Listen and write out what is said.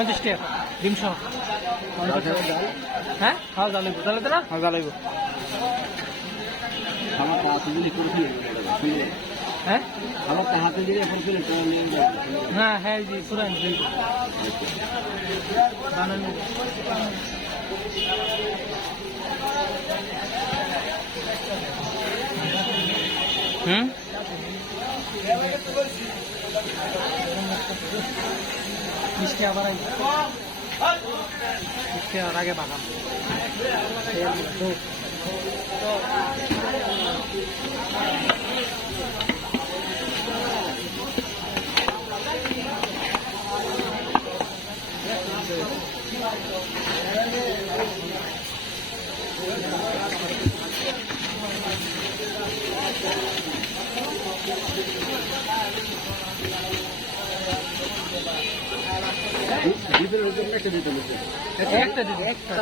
50 টাকা ডিম সহ। হ্যাঁ খাওয়া জ্বালাইব জ্বালাইতে না হ্যাঁ জ্বালাইব। হ্যাঁ হ্যাঁ হ্যাঁ জি পুরান বানানো। মিষ্টি আবার মিষ্টি আর আগে বাগান একটা দিতে একটা